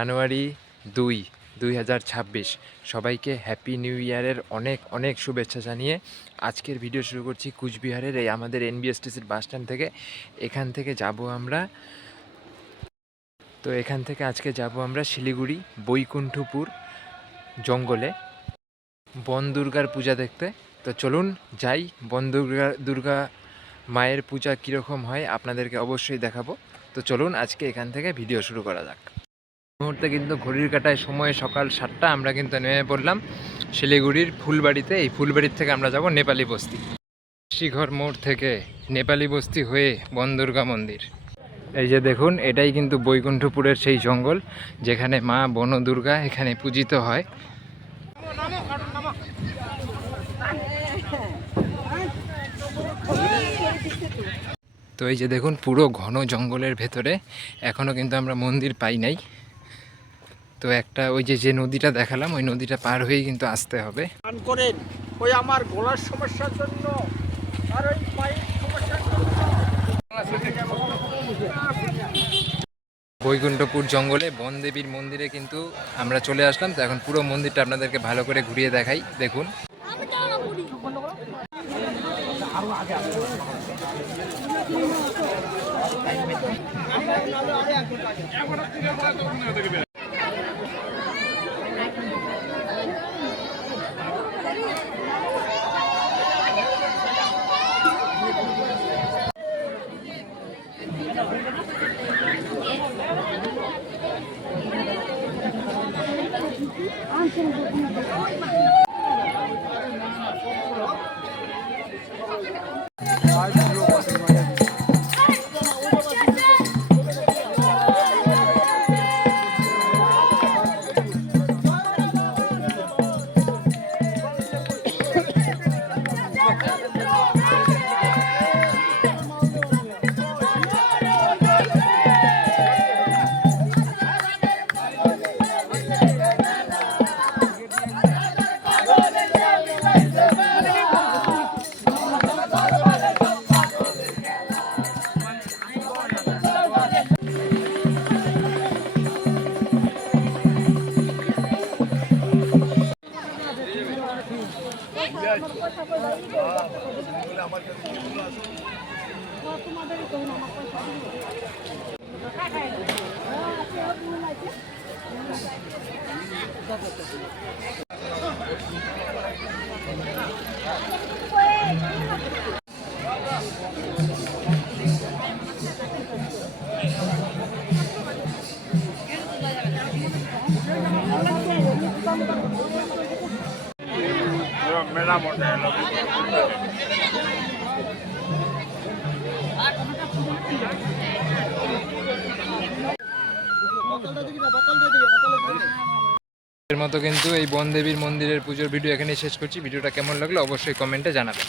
জানুয়ারি 2026 সবাইকে happy new ইয়ারের অনেক অনেক শুভেচ্ছা জানিয়ে আজকের ভিডিও শুরু করছি কুচবিহারের এই আমাদের এনবিএসটিসির বাস স্ট্যান্ড থেকে। এখান থেকে আজকে যাব আমরা শিলিগুড়ি বৈকুণ্ঠপুর জঙ্গলে বন দুর্গার পূজা দেখতে। তো চলুন যাই, বন দুর্গা মায়ের পূজা কীরকম হয় আপনাদেরকে অবশ্যই দেখাবো। তো চলুন আজকে এখান থেকে ভিডিও শুরু করা যাক। মুহূর্তে কিন্তু ঘড়ির কাঁটায় সময় সকাল 7টা। আমরা কিন্তু নেমে পড়লাম শিলিগুড়ির ফুলবাড়িতে। এই ফুলবাড়ির থেকে আমরা যাব নেপালি বস্তি, শিঘর মোড় থেকে নেপালি বস্তি হয়ে বন দুর্গা মন্দির। এই যে দেখুন, এটাই কিন্তু বৈকুণ্ঠপুরের সেই জঙ্গল যেখানে মা বন দুর্গা এখানে পূজিত হয়। তো এই যে দেখুন, পুরো ঘন জঙ্গলের ভেতরে এখনও কিন্তু আমরা মন্দির পাই নাই। তো একটা ওই যে নদীটা দেখালাম, ওই নদীটা পার হয়েই কিন্তু আসতে হবে। ওই আমার গলার সমস্যার জন্য আর ওই পায়ের সমস্যার জন্য। বৈকুণ্ঠপুর জঙ্গলে বনদেবীর মন্দিরে কিন্তু আমরা চলে আসলাম। তো এখন পুরো মন্দিরটা আপনাদেরকে ভালো করে ঘুরিয়ে দেখাই। দেখুন, মেলা মনে এর মতো কিন্তু এই বনদেবীর মন্দিরের পুজোর ভিডিও এখানেই শেষ করছি। ভিডিওটা কেমন লাগলো অবশ্যই কমেন্টে জানাবেন।